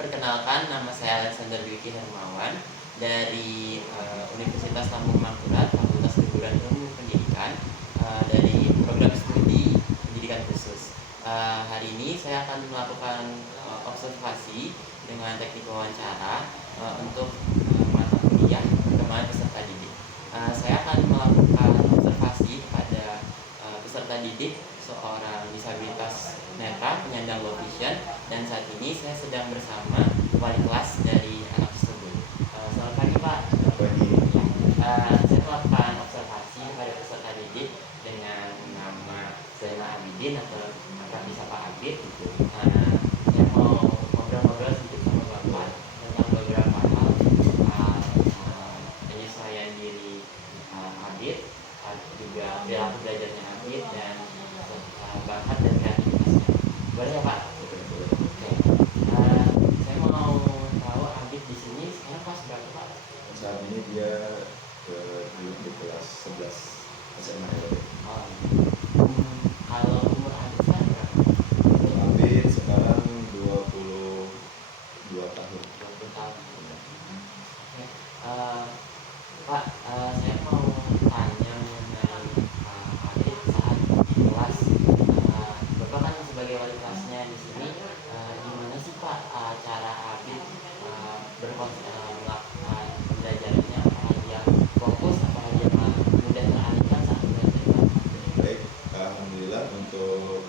perkenalkan nama saya Alexander Dwiki Hermawan dari Universitas Lambung Mangkurat, Fakultas Keguruan Ilmu Pendidikan, dari program studi pendidikan khusus. Hari ini saya akan melakukan observasi dengan teknik wawancara untuk mata kuliah perkembangan peserta didik. Saya akan melakukan observasi pada peserta didik seorang disabilitas netra penyandang low vision, dan saat ini saya sedang bersama wali kelas dari anak tersebut. Selamat pagi Pak. Selamat pagi. Saya melakukan observasi pada peserta didik dengan nama Zainal Abidin atau akrab disapa Abid. Saya mau ngobrol-ngobrol sedikit sama Bapak tentang beberapa hal soal penyesuaian diri Abid, juga perilaku belajarnya Abid, dan bakat dan kreativitasnya. Boleh ya Pak? Oke. Saya mau tahu Abid di sini sekarang kelas berapa Pak? Saat ini dia duduk di kelas 11 SMA. Oh. Kalau umur Abid sekarang berapa? Abid sekarang 22 tahun. 20 tahun. Oke. Pak, saya mau tanya mengenai Abid saat di kelas. Bapak kan sebagai wali kelasnya di sini, gimana sih Pak cara Abid melakukan pembelajarannya? Apakah dia fokus, apakah dia mudah teralihkan saat belajar Pak? Baik, alhamdulillah untuk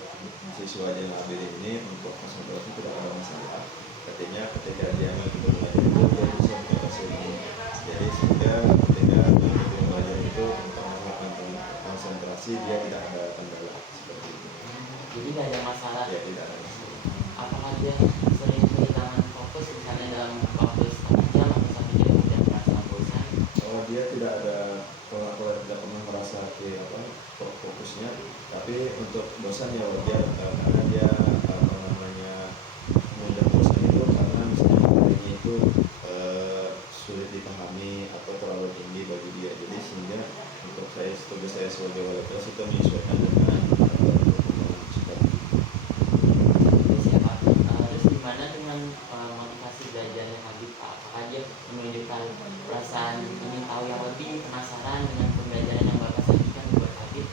siswa yang Abid ini untuk konsentrasi tidak ada masalah. Artinya ketika dia mengikuti belajar itu dia bisa mengatasi ini. Jadi sehingga ketika mengikuti belajar itu untuk melakukan konsentrasi dia tidak ada kendala seperti itu. Jadi nggak ada masalah. Ya tidak ada masalah. Apakah dia sering kehilangan fokus misalnya dalam waktu setengah jam atau 1 jam sudah merasa bosan? Oh, dia tidak ada tidak pernah merasa fokusnya, tapi untuk bosan ya wajar karena dia mudah bosan itu karena misalnya materinya itu sulit dipahami atau terlalu tinggi bagi dia. Jadi sehingga untuk tugas saya sebagai wali kelas itu menyesuaikan dengan Terus ya Pak, terus gimana dengan motivasi belajarnya Habib Pak? Apakah dia menunjukkan perasaan ingin tahu yang lebih, penasaran dengan pembelajaran yang Bapak sajikan buat Habib?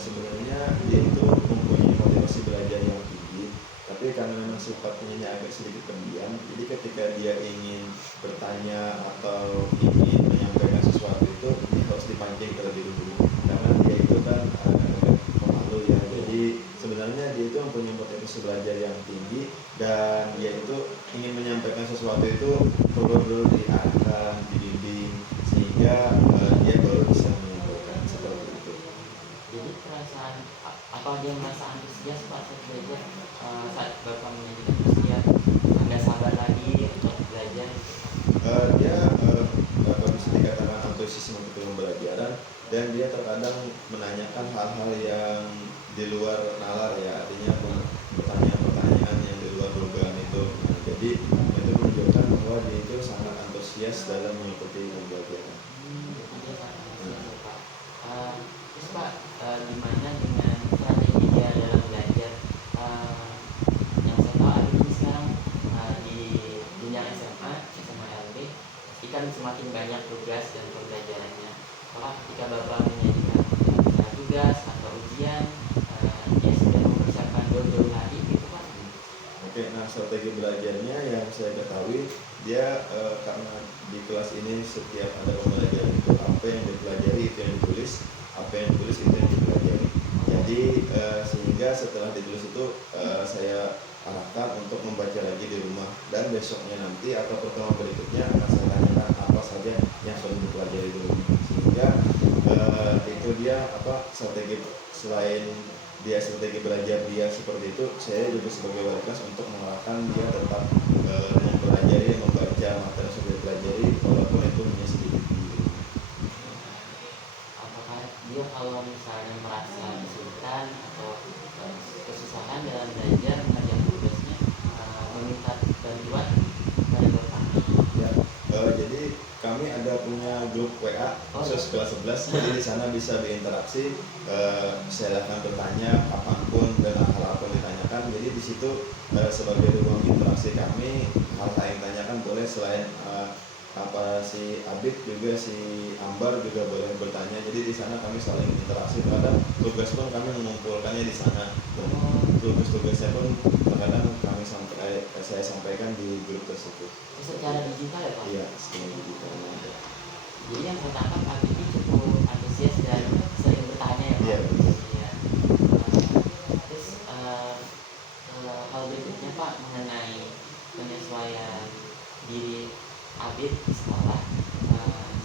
Sebenarnya dia itu mempunyai motivasi belajar yang tinggi, tapi karena memang sifatnya agak sedikit pendiam, jadi ketika dia ingin bertanya atau ingin menyampaikan sesuatu itu dia harus dipancing terlebih dahulu, karena dia itu kan agak pemalu ya. Jadi sebenarnya dia itu mempunyai motivasi belajar yang tinggi, dan dia itu ingin menyampaikan sesuatu itu perlu dulu diarahkan, dibimbing, sehingga dia baru bisa menyampaikan seperti itu. Jadi perasaan, apa dia merasa antusias Pak saat belajar, saat Bapak menyajikan usia nggak sabar lagi untuk belajar? Dia bisa dikatakan antusias untuk pembelajaran, dan dia terkadang menanyakan hal-hal yang di luar nalar ya, artinya pertanyaan-pertanyaan yang di luar dugaan itu. Jadi itu menunjukkan bahwa dia itu sangat antusias dalam mengikuti pembelajaran. Dia sangat antusias ya Pak. Terus Pak, gimana dengan strategi dia dalam belajar? Yang saya tahu Abid ini sekarang di jenjang SMA LB, ikan semakin banyak tugas dan pembelajarannya. Apakah ketika Bapak menyajikan tugas atau ujian, dia sudah mempersiapkan jauh-jauh hari gitu Pak? Oke, nah strategi belajarnya yang saya ketahui dia karena di kelas ini setiap ada pembelajaran itu apa yang dipelajari itu yang ditulis, apa yang ditulis itu yang dipelajari. Jadi sehingga setelah ditulis itu saya arahkan untuk membaca lagi di rumah, dan besoknya nanti atau pertemuan berikutnya akan saya tanyakan apa saja yang sudah dipelajari di rumah, sehingga itu dia strategi. Selain dia strategi belajar dia seperti itu, saya juga sebagai wali kelas untuk mengarahkan dia tetap mempelajari, membaca materi yang sudah dipelajari walaupun itu hanya sedikit. Apakah dia kalau misalnya merasa kesulitan atau kesusahan dalam belajar mengerjakan tugasnya, meminta bantuan pada Bapak? Ya, jadi kami ada punya grup WA khusus kelas 11, jadi di sana bisa berinteraksi, silahkan bertanya apapun dan hal apa yang ditanyakan. Jadi di situ sebagai ruang interaksi kami, hal-hal selain apa si Abid juga si Ambar juga boleh bertanya. Jadi di sana kami saling interaksi. Terkadang tugas pun kami mengumpulkannya di sana. Dan tugas-tugasnya pun terkadang saya sampaikan di grup tersebut. Secara digital ya Pak? Iya, secara digital. Jadi yang saya tangkap Abid ini cukup antusias dan sering bertanya ya Pak? Iya, betul. Iya. Terus hal berikutnya Pak mengenai penyesuaian diri Abid di sekolah.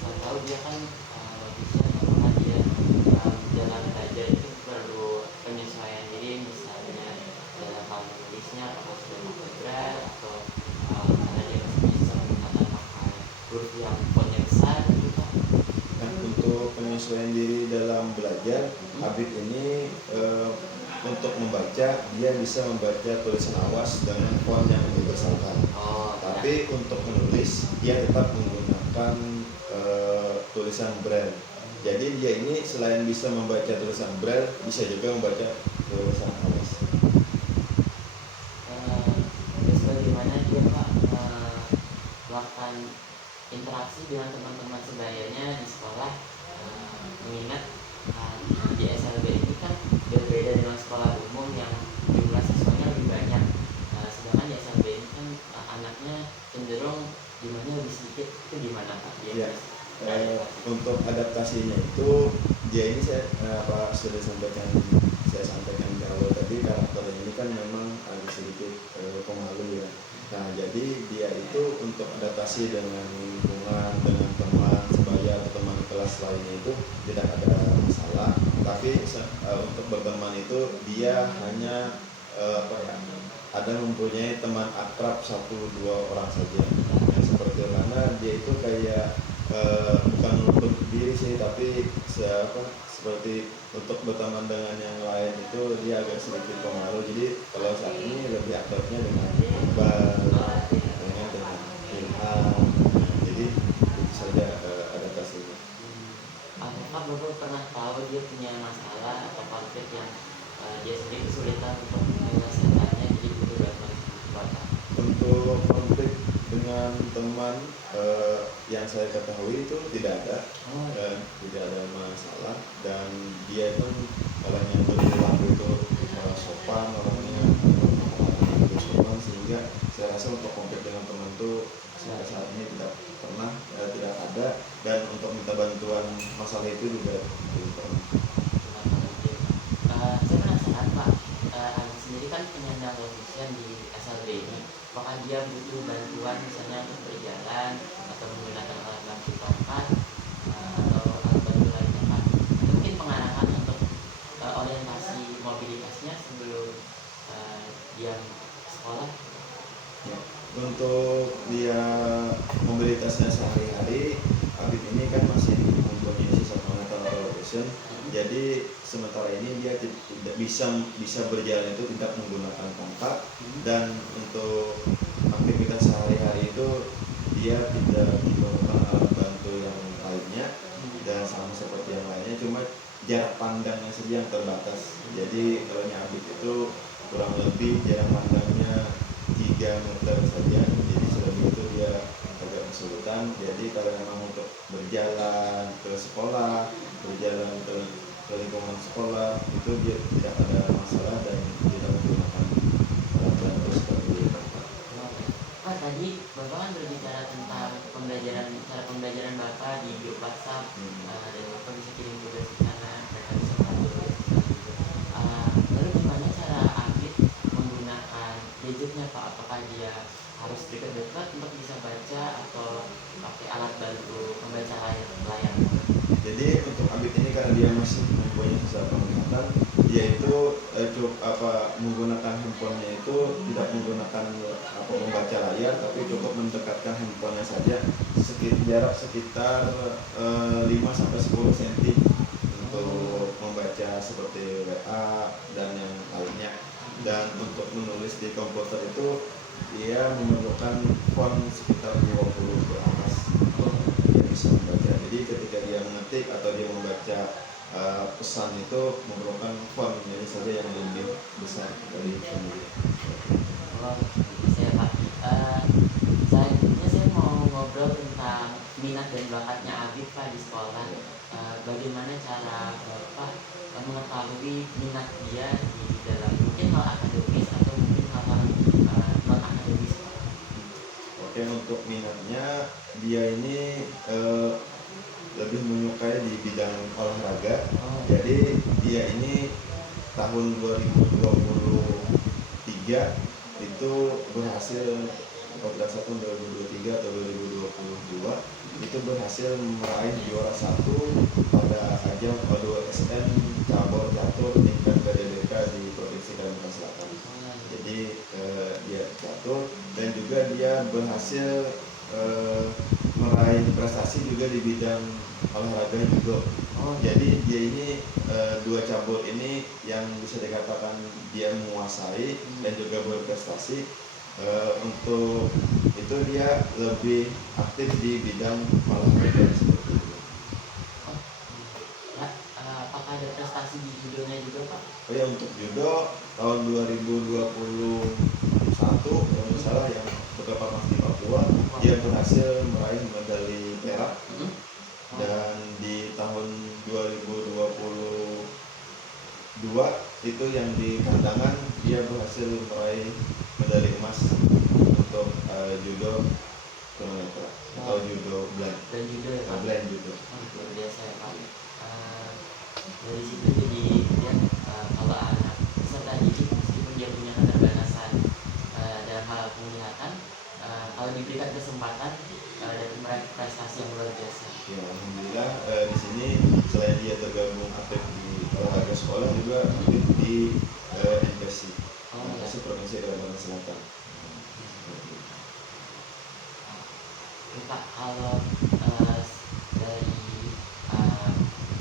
Saya tahu dia kan bisa apakah dia dalam belajar itu perlu penyesuaian diri, misalnya dalam hal menulisnya apakah sudah berat atau karena dia masih bisa menggunakan pakai huruf yang fontnya besar gitu Pak. Nah, untuk penyesuaian diri dalam belajar, Abid ini untuk membaca, dia bisa membaca tulisan awas dengan font yang dibesarkan. Tapi untuk menulis, dia tetap menggunakan tulisan braille. Jadi dia ini selain bisa membaca tulisan braille, bisa juga membaca tulisan awas. Terus bagaimana dia Pak melakukan interaksi dengan teman-teman sebayanya di sekolah, mengingat di SLB ini kan berbeda dengan sekolah umum yang jumlah siswanya lebih banyak, sedangkan di SLB ini kan anaknya cenderung jumlahnya lebih sedikit. Itu gimana Pak? Ya, untuk adaptasinya itu dia ini sudah saya sampaikan di awal tadi, karakternya ini kan memang agak sedikit pemalu ya. Nah, jadi dia itu untuk adaptasi dengan lingkungan, dengan teman sebaya atau teman kelas lainnya itu tidak ada masalah. Tapi untuk berteman itu dia hanya ada mempunyai teman akrab 1-2 orang saja. Yang seperti mana dia itu kayak bukan menutup diri sih, tapi seperti untuk berteman dengan yang lain itu dia agak sedikit pemalu. Jadi kalau saat ini lebih akrabnya dengan Iqbal, dengan Ilham. Jadi itu saja adaptasinya. Apakah Bapak pernah tahu dia punya masalah atau konflik yang dia sendiri kesulitan untuk menyelesaikannya, jadi butuh bantuan Bapak? Untuk konflik dengan teman yang saya ketahui itu tidak ada, tidak ada masalah, dan dia pun orang yang berperilaku itu sopan, orangnya itu sopan, sehingga saya rasa untuk konflik dengan teman itu saat ini tidak pernah, tidak ada, dan untuk minta bantuan masalah itu juga belum pernah. Saya penasaran Pak, Andi sendiri kan penyandang low di SLB ini, apakah dia butuh bantuan misalnya untuk berjalan atau menggunakan alat bantu tongkat atau alat bantu lainnya Pak, atau mungkin pengarahan untuk orientasi mobilitasnya sebelum dia sekolah? Ya. Untuk dia mobilitasnya sehari-hari, Abid ini kan masih mempunyai sisa pengetahuan location. Jadi sementara ini dia tidak bisa berjalan itu tidak menggunakan tongkat, dan untuk aktivitas sehari-hari itu dia tidak menggunakan alat bantu yang lainnya, dan sama seperti yang lainnya, cuma jarak pandangnya saja yang terbatas. Jadi kalau Abid itu kurang lebih jarak pandangnya 3 meter saja, jadi selebih itu dia agak kesulitan. Jadi kalau memang untuk berjalan ke sekolah, berjalan ke lingkungan sekolah, itu dia tidak ada masalah dan tidak menggunakan alat bantu seperti itu. Tadi Bapak kan berbicara tentang cara pembelajaran Bapak di grup WhatsApp, dan Bapak bisa kirim tugas ke sana, mereka bisa bantu tugas ke sana. Lalu gimana cara Abid menggunakan gadgetnya Pak? Apakah dia harus dekat-dekat untuk bisa baca atau pakai alat bantu membaca layar? Jadi untuk Abid ini karena dia masih mempunyai sisa penglihatan, dia itu menggunakan handphonenya itu tidak menggunakan membaca layar, tapi cukup mendekatkan handphonenya saja jarak sekitar 5-10 cm untuk membaca seperti WA dan yang lainnya. Dan untuk menulis di komputer itu dia memerlukan font sekitar 20 ke atas dia bisa membaca. Jadi ketika dia mengetik atau dia membaca pesan itu memerlukan font jadi saja yang lebih besar dari sendiri. Bisa ya Pak. Selanjutnya saya mau minat dan bakatnya Abid Pak di sekolah. Bagaimana cara Bapak mengetahui minat dia di dalam mungkin hal akademis atau mungkin hal-hal non akademis Pak? Oke, untuk minatnya dia ini lebih menyukai di bidang olahraga. Oh, Jadi dia ini tahun 2023 itu berhasil, kalau tidak salah tahun 2023 atau 2022 itu berhasil meraih juara satu pada ajang O2SN cabur catur tingkat PDBK di Provinsi Kalimantan Selatan. Jadi dia catur dan juga dia berhasil meraih prestasi juga di bidang olahraga judo. Jadi dia ini dua cabur ini yang bisa dikatakan dia menguasai dan juga berprestasi. Untuk itu dia lebih aktif di bidang olahraga seperti itu. oh, ya, apakah ada prestasi di judonya juga Pak? Oh ya, untuk judo tahun 2021 kalau nggak salah yang beberapa mas di Papua dia berhasil meraih medali perak. Dan di tahun 2022 itu yang di kandangan dia berhasil meraih medali emas untuk judo tunanetra atau judo blind. Dan judo ya Pak? Blind judo. Luar biasa ya Pak. Dari situ jadi dia kalau anak peserta didik meskipun dia punya keterbatasan dalam hal penglihatan, kalau diberikan kesempatan dan meraih prestasi yang luar biasa. Ya, alhamdulillah di sini selain dia tergabung aktif di olahraga sekolah juga aktif di NPC, NPC Provinsi Kalimantan Selatan. Pak, kalau dari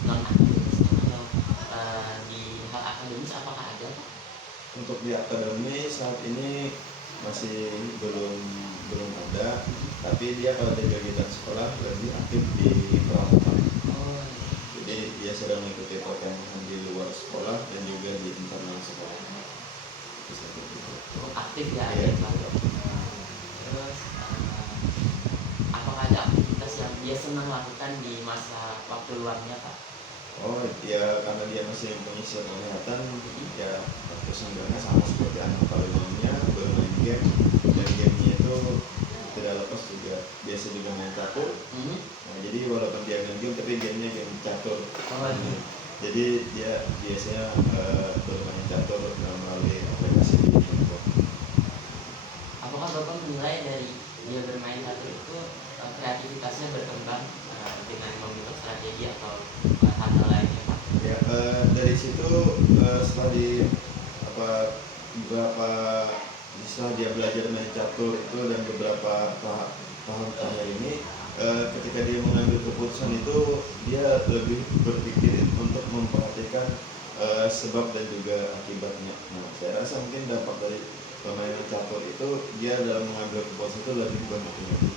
non akademis atau di hal akademis apakah ada Pak? Untuk di akademi saat ini masih belum ada, tapi dia kalau di kegiatan sekolah lebih aktif di pramuka. Jadi dia sedang mengikuti perkembangan di luar sekolah dan juga di internal sekolah. Aktif ya, Iya. aktif Pak. Terus apakah ada aktivitas yang dia senang lakukan di masa waktu luangnya Pak? Oh ya, karena dia masih mengisi penglihatan, ya waktu senggangnya sama seperti anak pada umumnya bermain game, dan gamenya itu tidak lepas juga biasa juga main catur. Nah, jadi walaupun dia main game tapi gamenya game catur. Jadi dia biasanya bermain catur melalui aplikasi di handphone. Apakah Bapak menilai dari dia bermain catur itu kreativitasnya berkembang dengan membentuk strategi atau hal-hal lainnya Pak? Ya, dari situ setelah setelah dia belajar main catur itu dan beberapa tahun terakhir ini, ketika dia mengambil keputusan itu dia lebih berpikir untuk memperhatikan sebab dan juga akibatnya. Nah, saya rasa mungkin dampak dari permainan catur itu dia dalam mengambil keputusan itu lebih berhati-hati.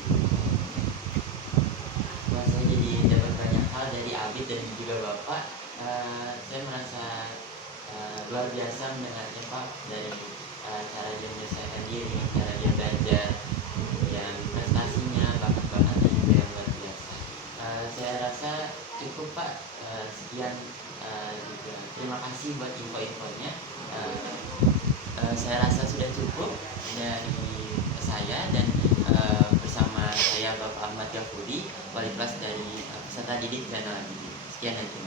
Saya jadi dapat banyak hal dari Abid dan juga Bapak. Saya merasa luar biasa mendengarnya Pak, dari cara dia menyelesaikan diri, cara dia belajar, dan prestasinya, bakat-bakatnya juga yang luar biasa. Saya rasa cukup Pak. Sekian juga terima kasih buat info-infonya. Saya rasa sudah cukup dari saya dan bersama saya Bapak Ahmad Ghafuri, wali kelas dari peserta didik dan non didik. Sekian dan terima kasih.